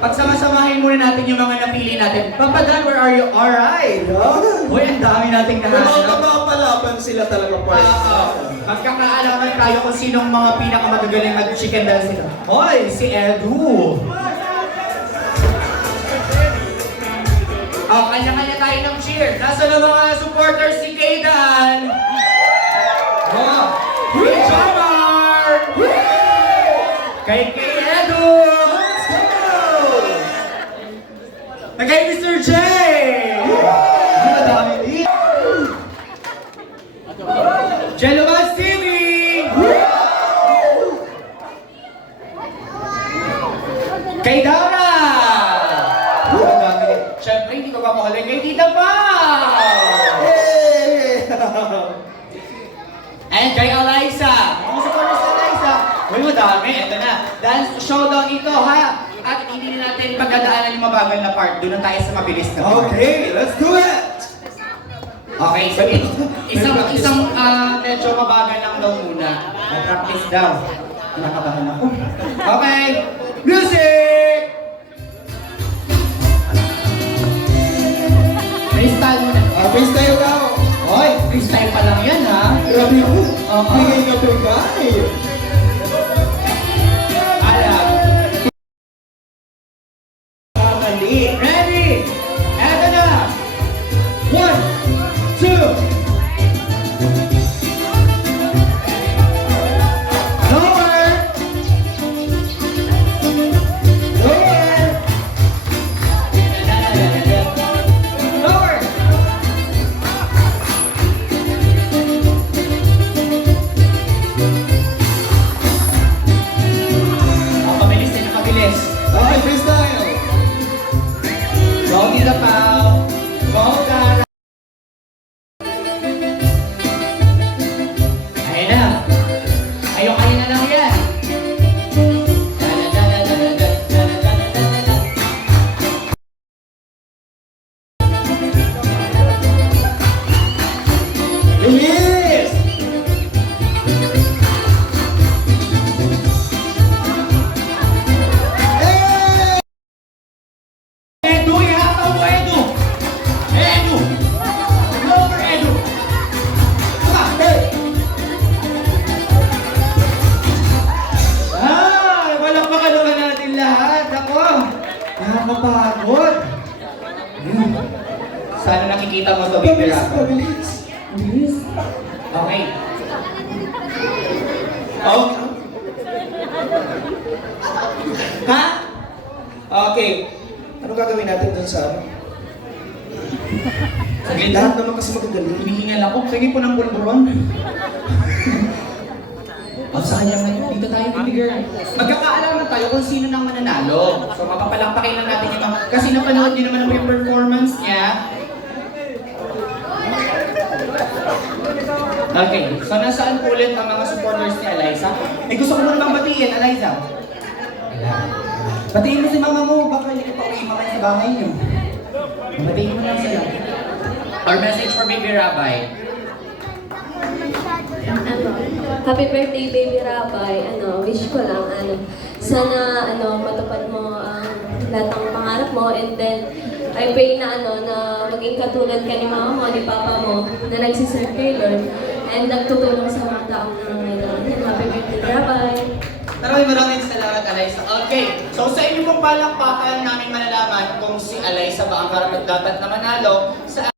Pagsama-samahin muna natin yung mga napili natin. Papadan, where are you? Alright! Uy, ang dami nating nahanap. Mapalaban sila talaga, partner. Magkakaalaman tayo kung sinong mga pinakamagagaling mag-chicken dance sila. Hoy, si Edu! Kanya-kanya tayo ng cheer. Nasa na mga supporters si Kaydan? Kay Jamar! Kay Edu! Kay Mr. J! Madami din! Jelloman TV! Kay Dara! Siyempre, hindi ko papahalin kay Tita Pao! And kay Eliza! Mga supporters na Eliza! Uy, madami. Ito na. Dance showdown ito, ha? At hindi na natin pagdadaanan yung mabagal na part. Doon na tayo sa mabilis na part. Okay, let's do it! Okay, so isang medyo mabagal lang daw muna. Practice daw. Nakakabahan ako. Okay, music! Freestyle muna. Freestyle daw. Hoy, freestyle pa lang yan, ha? Grabe ako. Bigay ka bigay. Alam. Ready? Eto na! 1, 2. Lower! Lower! Lower! Mabilis din, mabilis. Okay, freestyle. Go Tita Pao! Go Dara! Ayun na! Kayo na lang yan! Release! Edu, ihataw mo Edu! Edu! Lower Edu! Tama! Palakpakan naman natin lahat! Ako! Nakakapagod! Sana nakikita mo ito, Baby Pabilis, Rafa. pabilis. Okay. Ha? Okay. Ano gagawin natin dun sa ano? Saglit Lahat lang. naman kasi magagaling. Hinihingal ako. Sige po ng bulburon. Sa kanya ngayon, dito tayo bibigyan. Magkakaalaman tayo kung sino nang mananalo. So mapapalakpakin lang natin yung mga... Kasi napanood din naman yung performance niya. Okay, so nasaan ulit ang mga supporters ni Eliza? Gusto ko naman batiin, Eliza. Batiin mo si mama mo, baka hindi pa uwi mamaya sa bahay niyo. Batiin mo lang sila. Or message for Baby Rabbi. Happy birthday, Baby Rabbi. Wish ko lang, sana, matupad mo ang lahat ng pangarap mo, and then, I pray na, na maging katulad ka ni mama mo, ni papa mo, na nagsiserve kay Lord, and nagtutulong sa mga taong nangangailangan. Happy birthday, Rabbi. Maraming salamat, Eliza. Okay, so sa inyo pong palakpakan namin malalaman kung si Eliza ba ang karapat-dapat na manalo sa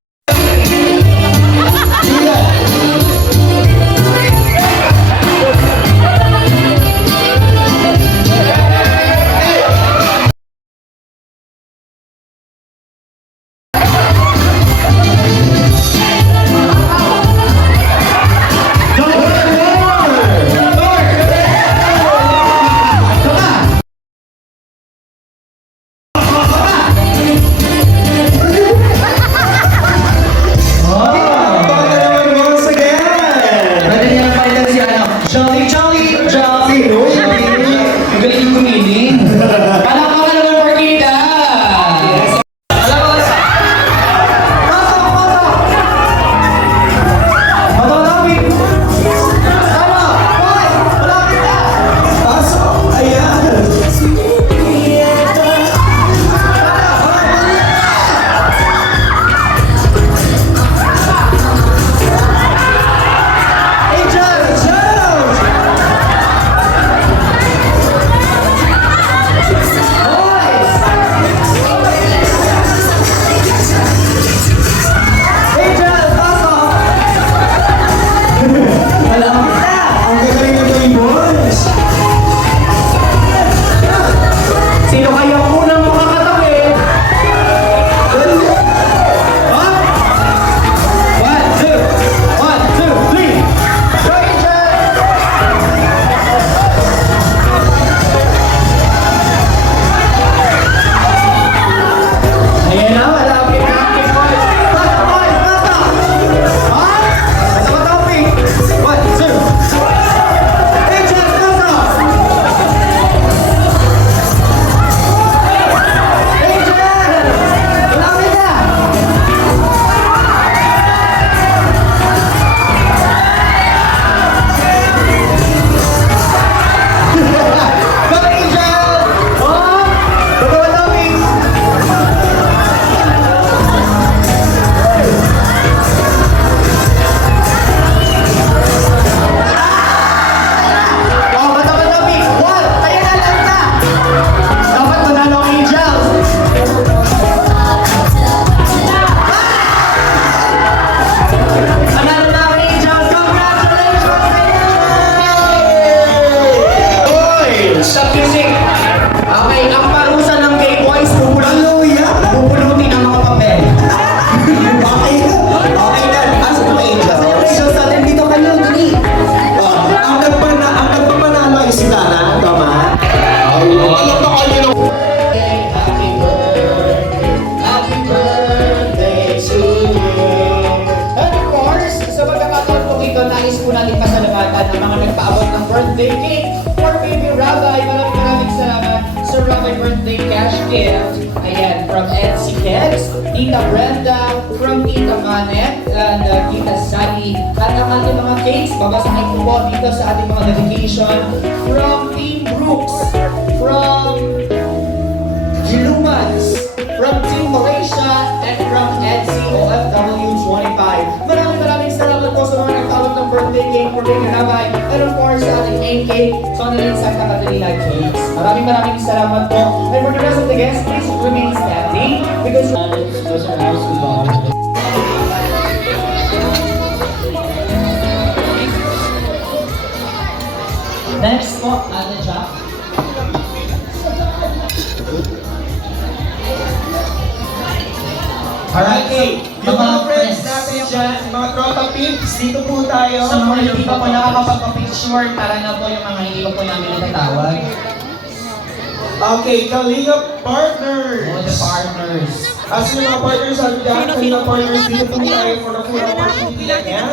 Sino kaya unang makakatabi? Ha? 1, 2, 3. Go, Angel! Ayan na, malapit na ang Pink Boys. Pasok, boys! Pasok! Ha? Pasok ka topic! 1, 2. Angel, pasok! Angel! Malapit na! Go, Angel! Oh! Pasok ka topic! Oh, katapat na pick. One. Ayan na, lang na. Dapat manalo ang Angels. Manalo na ang Angels. Congratulations, Angels! Oy, stop music. Okay, ang parusa ng K-Boys, pupulutin ang mga papel. Okay na. Asa na Angel? Angels natin dito kayo, dali. Ang nagpapanalo ay si Dana, tama? Alam na kayo ng... Happy birthday to you. And of course, sa pagkakataon po ito, nais po natin pasalamatan ng mga nagpaabot ng birthday cake for Baby Rabbi. Maraming salamat sa Rabbi Birthday Cash Gift. Ayan, from Etsy Kids, Tita Brenda, from Tita Manet, and Tita Sally. At ang ating mga cakes, babasahin ko po dito sa ating mga dedication from Team Brooks, from Gilumans, from Team Malaysia, and from Etsy OFW 25. Maraming salamat po sa mga nagtawag ng birthday cake for Baby Rabbi, and of course sa ating name cake, Sonilin Santa Catalina Cakes. Maraming salamat po. And for the rest of the guests, please remain standing because those are house involved. Next po, Ate Jack. Alright, yung mga friends friends natin dyan, mga tropa peeps, dito po tayo. Sa mga hindi pa po nakakapagpa-picture, tara na po yung mga hindi pa po namin natatawag. Okay, Kalinga Partners. All the partners. As yung mga partners, sabi dyan, Kalinga Partners, dito po tayo for the full opportunity na yan.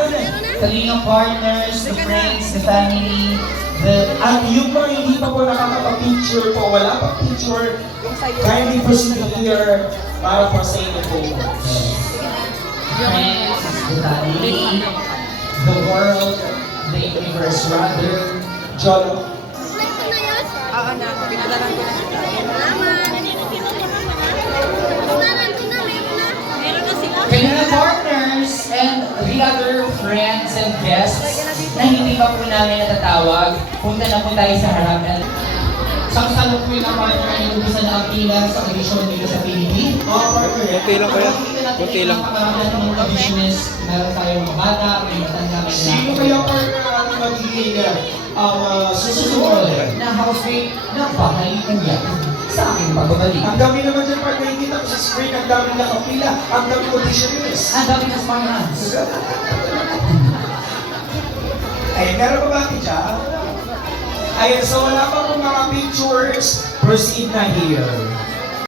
Kalinga partners, the friends, the family, the... At yung mga hindi pa po nakakapag-picture po, wala pa picture, kindly proceed here para po sa inyo po. Friends, the family, the world, the universe rather. John, Oo na, pinadalan ko na sila. Meron na sila. Kalinga partners and the other friends and guests na hindi pa po namin natatawag, punta na po tayo sa harapan. Sa kasalukuyan ng partner ay nag-umpisa na ang pila sa audition dito sa PBB. partner, Kunti lang kaya? Kunti lang. Marami ng mga auditionist, meron tayong mga bata, may matanda, may sino kaya partner ang ating magiging susunod susunod? na housemate ng bahay kuya sa aking pagbabalik. Ang dami naman dyan pag nakikita ko sa screen, ang dami nakapila, ang dami auditionist. Ang dami ng smart hands. Ay, meron pa ba atin dyan? Ayan, so wala pa pong mga pictures, proceed na here.